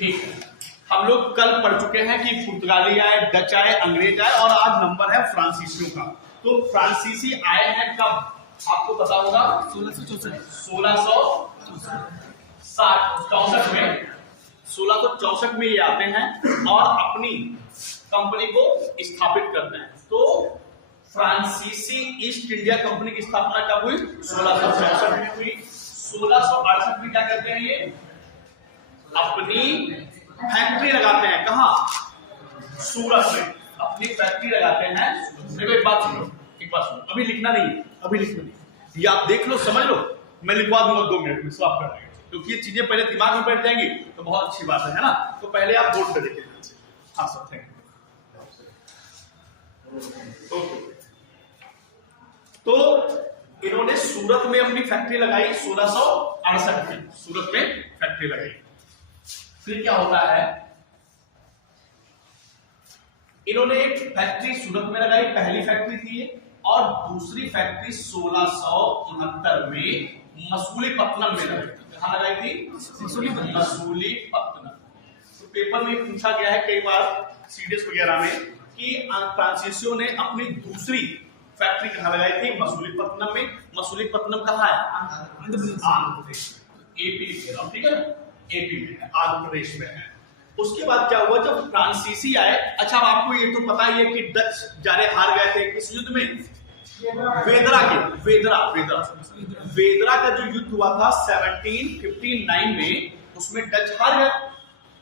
ठीक है, हम लोग कल पढ़ चुके हैं कि पुर्तगाली आए, डच आए, अंग्रेज आए और आज नंबर है फ्रांसीसियों का। तो फ्रांसीसी आए हैं कब, आपको पता होगा 1664 में। 1664 में ये आते हैं और अपनी कंपनी को स्थापित करते हैं। तो फ्रांसीसी ईस्ट इंडिया कंपनी की स्थापना कब हुई? 1664 में हुई। 1668 में क्या करते हैं ये? अपनी फैक्ट्री लगाते हैं। कहां? सूरत में अपनी फैक्ट्री लगाते हैं। देखो एक बात सुनो, अभी लिखना नहीं है, ये आप देख लो, समझ लो, मैं लिखवा दूंगा 2 मिनट में, स्वाप कर देंगे, क्योंकि ये चीजें पहले दिमाग में बैठ जाएंगी तो बहुत अच्छी बात है ना। तो पहले आप बोर्ड पे देखिए। हाँ सर, थैंक यू। तो इन्होंने सूरत में अपनी फैक्ट्री लगाई 1668 में, सूरत में फैक्ट्री लगाई। फिर क्या होता है, इन्होंने एक फैक्ट्री सूरत में लगाई, पहली फैक्ट्री थी ये, और दूसरी फैक्ट्री 1669 में मसूलीपट्टनम में लगाई। कहां लगाई थी? मसूलीपट्टनम। तो पेपर में पूछा गया है कई बार सीडीएस वगैरह में कि फ्रांसीसियों ने अपनी दूसरी फैक्ट्री कहां लगाई थी? मसूलीपट्टनम में। मसूलीपट्टनम कहां है? आंध्र प्रदेश, एपी, ठीक है ना, एपी में है, आंध्र प्रदेश में है। उसके बाद क्या हुआ, जब फ्रांसीसी आए, अच्छा आपको ये तो पता ही है कि डच जारे हार गए थे किस युद्ध में? वेदरा का जो युद्ध हुआ था 1759 में, उसमें डच हार गए।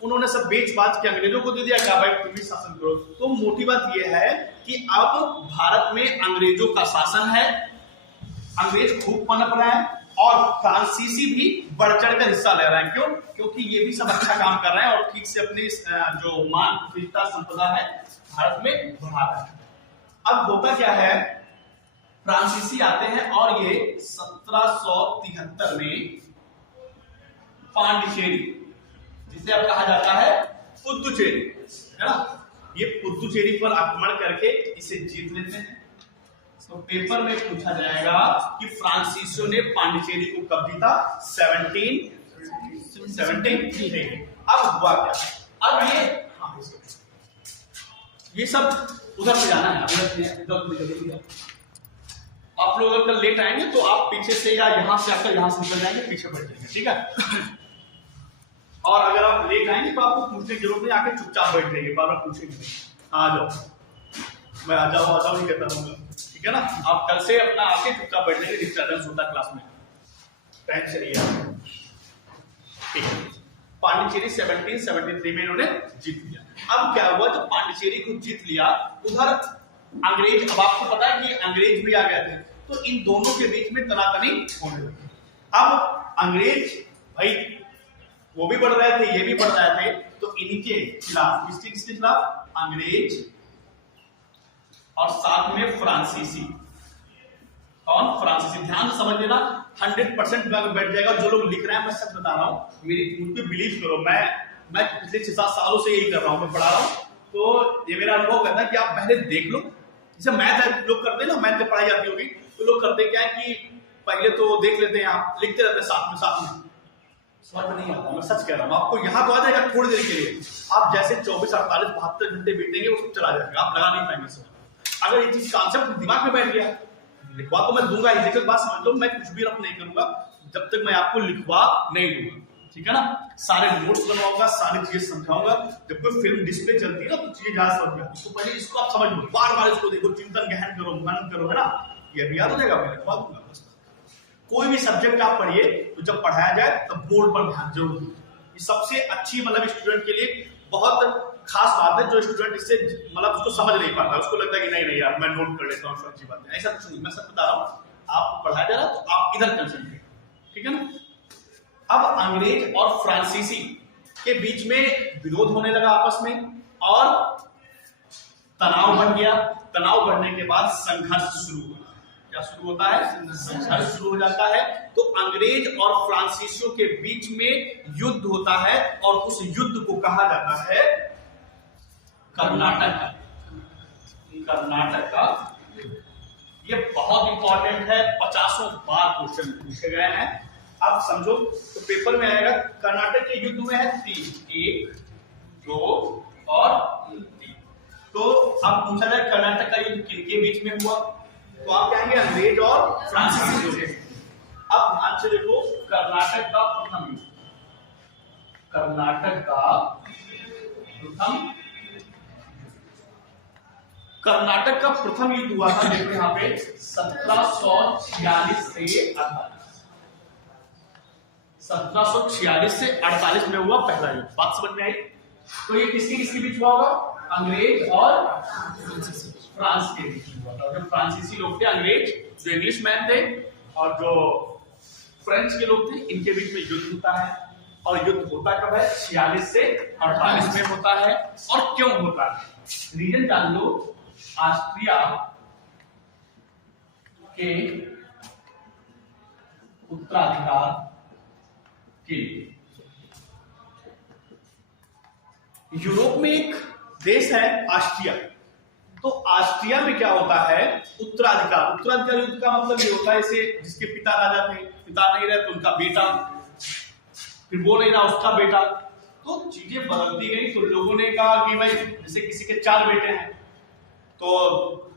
उन्होंने सब बेच बाच के अंग्रेजों को दे दिया, कहा भाई तुम ही शासन करो। तो मोटी बात यह है कि अब भारत में अंग्रेजों का शासन है, अंग्रेज खूब पनप रहे हैं और फ्रांसीसी भी बढ़ चढ़कर हिस्सा ले रहे हैं। क्यों? क्योंकि ये भी सब अच्छा काम कर रहे हैं और ठीक से अपनी जो मान प्रतिष्ठा संपदा है भारत में बढ़ा रहे हैं। अब होता क्या है, फ्रांसीसी आते हैं और ये 1773 में पांडिचेरी, जिसे अब कहा जाता है पुदुचेरी, है ना, ये पुदुचेरी पर आक्रमण करके इसे जीत लेते हैं। तो पेपर में पूछा जाएगा कि फ्रांसीसियों ने पांडिचेरी को कब जीता? 1773। अब हुआ क्या, अब ये सब उधर से जाना है। आप लोग अगर कल लेट आएंगे तो आप पीछे से या यहां से आकर यहां से निकल जाएंगे, पीछे बैठ जाएंगे, ठीक है। और अगर आप लेट आएंगे तो आपको पूछने की जरूरत नहीं, आके चुपचाप बैठ जाइए, बार बार पूछेंगे नहीं। आ जाओ, मैं आ जाओ नहीं कहता हूँ, ठीक है ना। आप कल से अपना आके चुपचाप बैठ जाएंगे, डिस्टर्बेंस होता क्लास में, टाइम से रहिए। ठीक है, पांडिचेरी 1773 में इन्होंने जीत लिया। अब क्या हुआ, जब पांडिचेरी को जीत लिया, उधर अंग्रेज, अब आपको पता है कि अंग्रेज भी आ गए थे, तो इन दोनों के बीच में तनातनी होने लगी। अब अंग्रेज भाई वो भी बढ़ रहे थे, ये भी बढ़ रहे थे, तो इनके खिलाफ, किसके खिलाफ? अंग्रेज और साथ में फ्रांसीसी। कौन? फ्रांसीसी। ध्यान से समझ लेना, 100% बैठ जाएगा। जो लोग लिख रहे हैं, मैं सच बता रहा हूं, मुझ पे बिलीव करो, मैं पिछले 6-7 सालों से यही कर रहा हूं, मैं पढ़ा रहा हूं, तो ये मेरा अनुभव कहता है कि आप पहले देख लो। जैसे मैथ लोग करते हैं ना, मैथ जब पढ़ाई जाती होगी तो लोग करते क्या है कि पहले तो देख लेते हैं, आप लिखते रहते हैं साथ में समझ में नहीं आता। मैं सच कह रहा हूँ, आपको यहाँ तो आ जाएगा थोड़ी देर के लिए, आप जैसे 24, 48, 72 घंटे बीतेंगे वो चला जाएगा, आप लगा नहीं पाएंगे समझ। अगर ये चीज कॉन्सेप्ट दिमाग में बैठ गया, लिखवा तो मैं दूंगा ही, लेकिन बात समझ लो, मैं कुछ भी रफ नहीं करूंगा जब तक मैं आपको लिखवा नहीं दूंगा, ठीक है ना। सारे नोट्स बनवाऊंगा, सारी चीजें समझाऊंगा। जब कोई फिल्म डिस्प्ले चलती है ना, तो चीजें ज्यादा समझ में आती है। तो पहले इसको आप समझ लो, बार बार इसको देखो, चिंतन गहन करो, मनन करो, है ना, ये भी याद हो जाएगा, मैं लिखवा दूंगा। कोई भी सब्जेक्ट आप पढ़िए तो जब पढ़ाया जाए तब बोर्ड पर ध्यान जरूर दीजिए। ये सबसे अच्छी मतलब स्टूडेंट के लिए बहुत खास बात है, जो स्टूडेंट इससे मतलब उसको समझ नहीं पाता, उसको लगता है कि नहीं यार मैं नोट कर लेता हूँ, अच्छी बात है। ऐसा कुछ नहीं, मैं सब बता रहा हूँ, आपको पढ़ाया जा रहा तो आप इधर कंसंट्रेट, ठीक है ना। अब अंग्रेज और फ्रांसीसी के बीच में विरोध होने लगा आपस में और तनाव बढ़ गया। तनाव बढ़ने के बाद संघर्ष शुरू हुआ। क्या शुरू होता है? संघर्ष शुरू हो जाता है। तो अंग्रेज और फ्रांसीसियों के बीच में युद्ध होता है और उस युद्ध को कहा जाता है कर्नाटक का। ये बहुत इंपॉर्टेंट है, 50 बार क्वेश्चन पूछे गए हैं। आप समझो तो पेपर में आएगा कर्नाटक के युद्ध में है 3, 1, 2 और 3। तो अब पूछा जाए कर्नाटक का युद्ध किनके बीच में हुआ, तो आप कहेंगे अंग्रेज और फ्रांसीसी के। अब ध्यान से देखो, कर्नाटक का प्रथम युद्ध, कर्नाटक का प्रथम युद्ध हुआ था, देखो यहाँ पे 1746 से 48, 1746 से 48 में हुआ पहला युद्ध। बात समझ में आई? तो ये किसके बीच हुआ होगा? अंग्रेज और फ्रांस के बीच में हुआ था। जो फ्रांसीसी लोग थे, अंग्रेज जो इंग्लिश मैन थे और जो फ्रेंच के लोग थे, इनके बीच में युद्ध होता है। और युद्ध होता कब है? 46 से 48 में होता है। और क्यों होता है? रीजन जान लो। ऑस्ट्रिया के उत्तराधिकार के लिए यूरोप में एक देश है ऑस्ट्रिया। तो ऑस्ट्रिया में क्या होता है? उत्तराधिकार युद्ध का मतलब ये होता है, इसे जिसके पिता राजा थे, पिता नहीं रहे तो उनका बेटा, फिर वो नहीं रहा उसका बेटा। तो चीजें बदलती गई। तो लोगों ने कहा कि भाई जैसे किसी के 4 बेटे हैं तो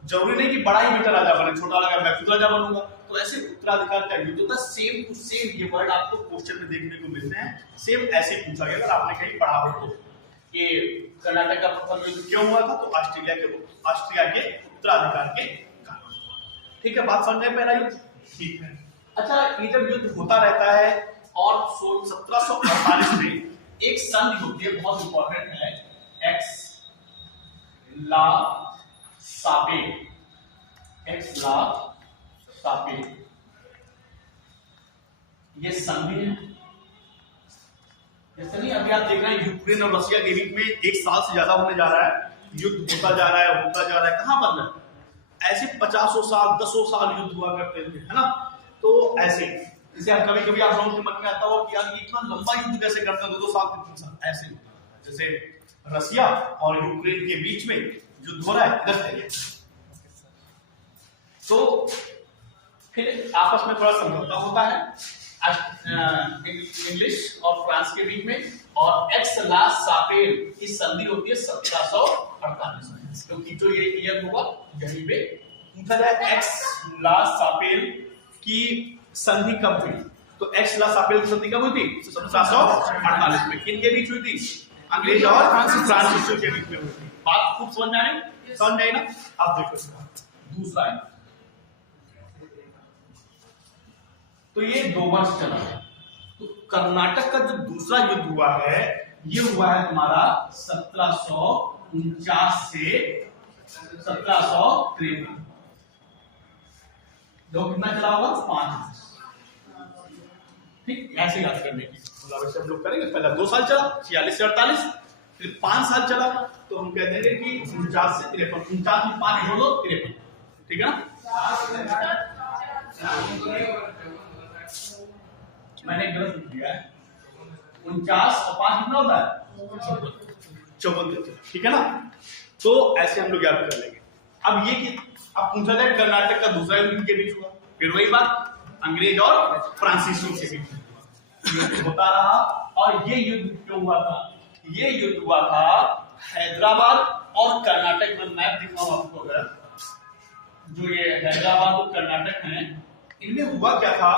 जरूरी नहीं कि बड़ा ही बेटा राजा बने, छोटा लगा मैं खुद राजा बनूंगा। तो ऐसे उत्तराधिकार का युद्ध होता है। सेम टू सेम ये वर्ड आपको क्वेश्चन में देखने को मिलते हैं। सेम ऐसे पूछा गया अगर आपने कहीं पढ़ा हो तो। ये कर्नाटक का प्रथम युद्ध क्यों हुआ था? तो ऑस्ट्रिया के उत्तराधिकार के कारण। ठीक है, बात समझ में आ रही है? ठीक है। अच्छा, ये जब युद्ध होता रहता है और 1748 में एक संधि होती है, बहुत इंपॉर्टेंट है, एक्स ला सापे, ये संधि है। जैसे नहीं अभी आप देख रहे हैं यूक्रेन और रशिया के बीच में 1 साल से ज्यादा होने जा रहा है, युद्ध होता जा रहा है, कहां बदला? ऐसे 50 साल 10 साल युद्ध हुआ करते थे, है ना? तो ऐसे जैसे कभी कभी आप लोगों के मन में आता हो कि यार इतना लंबा युद्ध कैसे करते हैं, 2 साल 3 साल ऐसे होता है। जैसे रशिया और यूक्रेन के बीच में युद्ध हो रहा है, तो फिर आपस में थोड़ा समझौता होता है इंग्लिश और फ्रांस के बीच में, और एक्स ला सापेल की संधि होती है 1748 में। क्योंकि जो ये ईयर होगा यहीं पे पूछा जाए एक्स ला सापेल की संधि कब हुई, तो एक्स ला सापेल की संधि कब हुई थी? 1748 में। किनके बीच हुई थी? अंग्रेज और फ्रांसीसियों के बीच में हुई थी। बात खूब समझ में आई? समझ आई ना? आप देखो दूसरा है, तो ये 2 वर्ष चला है। तो कर्नाटक का जो दूसरा युद्ध हुआ है, ये हुआ है तुम्हारा 1749 से 1753। जो कितना चला होगा? 5 वर्ष। ठीक, ऐसे याद करने की हम लोग करेंगे। पहला 2 साल चला 46 से 48, फिर 5 साल चला, तो हम कहते हैं कि 49 से 53, 49 में 5 जोड़ दो 53। ठीक है, मैंने गलत लिख दिया है। 49 और 5 कितना होता है? 54। ठीक है ना? तो ऐसे हम लोग याद कर लेंगे। अब ये कि अब पूछा जाए कर्नाटक का दूसरा युद्ध के बीच हुआ, फिर वही बात, अंग्रेज और फ्रांसीसियों के बीच युद्ध होता रहा। और ये युद्ध क्यों हुआ था? ये युद्ध हुआ था हैदराबाद और कर्नाटक में। मैप दिखाऊं आपको, अगर जो ये हैदराबाद और कर्नाटक है, इनमें हुआ क्या था?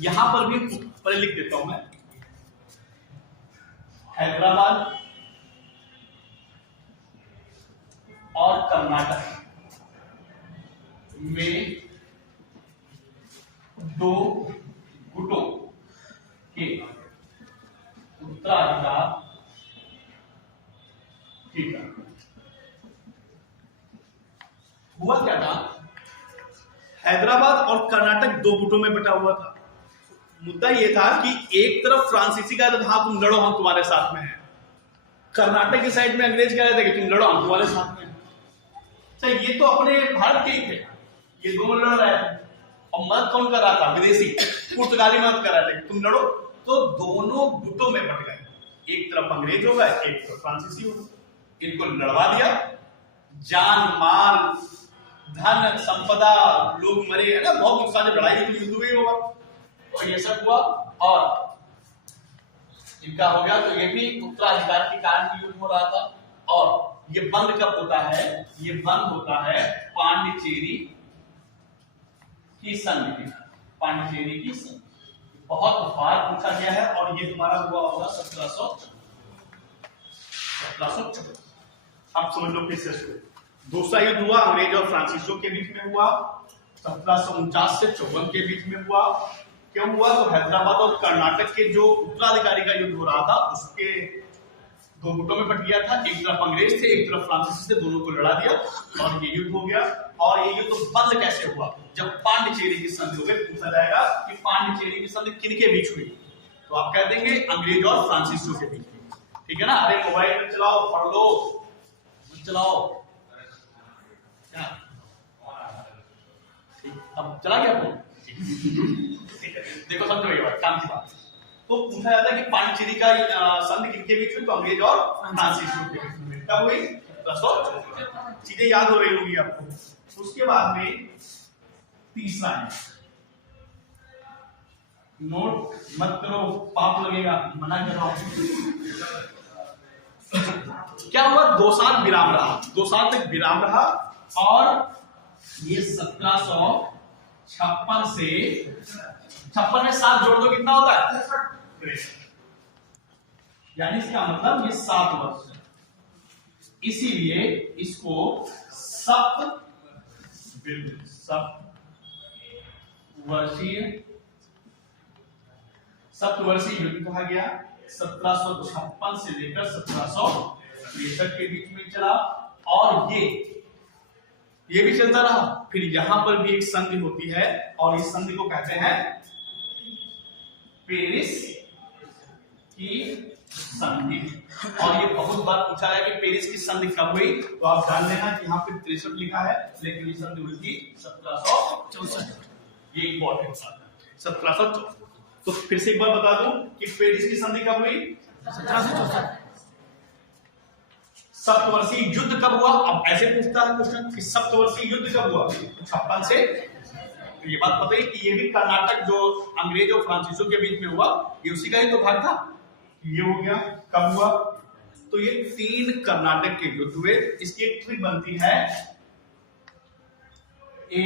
यहां पर भी पहले लिख देता हूं मैं, हैदराबाद और कर्नाटक में 2 गुटों के उत्तराधिकार। ठीक है, हुआ क्या था? हैदराबाद और कर्नाटक 2 गुटों में बटा हुआ था। मुद्दा यह था कि एक तरफ फ्रांसीसी कह रहे थे हाँ तुम लड़ो, हम तुम्हारे साथ में हैं। कर्नाटक की साइड में अंग्रेज कह रहे थे कि तुम लड़ो, हम तुम्हारे साथ में हैं। अच्छा, ये तो अपने भारत के ही थे, ये दोनों लड़ रहे थे। और मदद कौन कर रहा था? विदेशी पुर्तगाली मदद कर रहे थे कि तुम लड़ो। तो दोनों गुटों में बट गए, एक तरफ अंग्रेज हो गए, एक तरफ फ्रांसीसी हो गए। इनको लड़वा दिया, जान माल धन संपदा लोग मरे, है ना, बहुत नुकसान। जब लड़ाई हुई तो युद्ध ही होगा। तो ये सब हुआ, और इनका हो गया। तो ये भी उत्तराधिकार के कारण युद्ध हो रहा था। और ये बंद कब होता है? ये बंद होता है पांडिचेरी की संधि, पांडिचेरी की संधि। बहुत बार पूछा गया है, और ये तुम्हारा हुआ होगा 1754। अब समझ लो फिर से इसको। दूसरा युद्ध हुआ अंग्रेज और फ्रांसीसियों के बीच में हुआ, 1749 से 54 के बीच में हुआ। क्यों हुआ? तो हैदराबाद और कर्नाटक के जो उत्तराधिकारी का युद्ध हो रहा था, उसके दो गुटों में बट गया था। एक तरफ अंग्रेज थे, एक तरफ फ्रांसीसी थे, दोनों को लड़ा दिया और ये युद्ध हो गया। और ये युद्ध बंद कैसे हुआ? जब पांडिचेरी की संधि हो गई। पूछा जाएगा कि पांडिचेरी की संधि किनके बीच हुई, तो आप कह देंगे अंग्रेज और फ्रांसीसियों के बीच में। ठीक है ना? अरे मोबाइल में चलाओ, पढ़ लो, चलाओ क्या? अब चला गया फोन? देखो समझो ये बात, काम की बात। तो पूछा जाता है कि पांडिचेरी का संधि किनके बीच में? तो अंग्रेज और फ्रांसीसियों के बीच में। कब हुई? 1754। चीजें याद हो रही होंगी आपको। उसके बाद में तीसरा है, नोट मत करो, पाप लगेगा, मना कर रहा हूं। क्या हुआ? 2 साल विराम रहा, 2 साल तक विराम रहा। और ये 1756 से 56 में 7 जोड़ दो, कितना होता है? 63। यानी इसका मतलब ये 7 वर्ष है। इसीलिए इसको सप्तवर्षीय युद्ध कहा गया। 1756 से लेकर 1763 के बीच में चला। और ये भी चलता रहा। फिर यहां पर भी एक संधि होती है, और इस संधि को कहते हैं पेरिस की संधि। और ये बहुत बार पूछा है कि पेरिस की संधि कब हुई, तो आप जान लेना कि यहाँ पे 63 लिखा है, लेकिन ये संधि हुई थी 1764। ये इंपॉर्टेंट बात है, 1764। तो फिर से एक बार बता दूं कि पेरिस की संधि कब हुई? 1764। सप्तवर्षीय युद्ध कब हुआ? अब ऐसे पूछता है क्वेश्चन कि सप्तवर्षीय युद्ध कब हुआ? 56 से। तो ये बात पता है कि ये भी कर्नाटक जो अंग्रेज और फ्रांसीसियों के बीच में हुआ, ये उसी का ही तो भाग था। ये हो गया। कब हुआ? तो ये 3 कर्नाटक के युद्ध हुए। इसकी एक ट्रिक बनती है, ए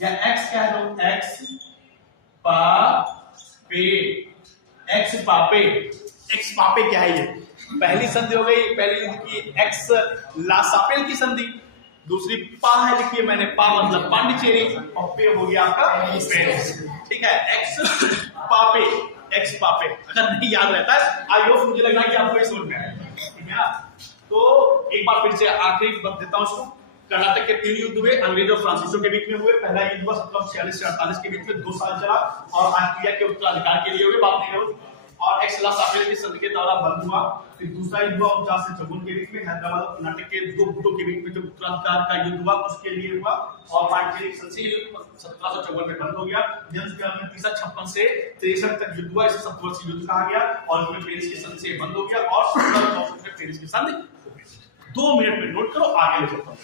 या एक्स कह दो, एक्स पापे। एक्स पापे, एक्स पापे क्या है? ये पहली संधि हो गई, पहली युद्ध की एक्स लासापेल की संधि। दूसरी पा है, लिखिए मैंने, पा मतलब पांडिचेरी, और पे हो गया आपका पेरिस। ठीक है, एक्स पापे, एक्स पापे। अगर नहीं याद रहता है, आई होप मुझे लग रहा है कि आपको ये समझ में आया। ठीक है ना? तो एक बार फिर से आखिरी बता देता हूं इसको। कर्नाटक के 3 युद्ध हुए, अंग्रेज और फ्रांसीसियों के बीच में हुए। पहला युद्ध हुआ 1746 से 48 के बीच में, 2 साल चला, और ऑस्ट्रिया के उत्तराधिकार के लिए हुए, बात नहीं करो। और एक्स लासापेल की संधि के द्वारा बंद हुआ। फिर दूसरा युद्ध हुआ 49 से 54 के बीच में, हैदराबाद और कर्नाटक के 2 गुटों के बीच में जो उत्तराधिकार का युद्ध हुआ, उसके लिए हुआ। और पांडिचेरी की संधि 1754 में बंद हो गया। तीसरा 56 से 63 तक युद्ध हुआ, इसे सप्तवर्षीय युद्ध कहा गया। और इसमें पेरिस की संधि से बंद हो गया, और 1764 में पेरिस की संधि हो गई। 2 मिनट में नोट करो, आगे ले चलता हूं।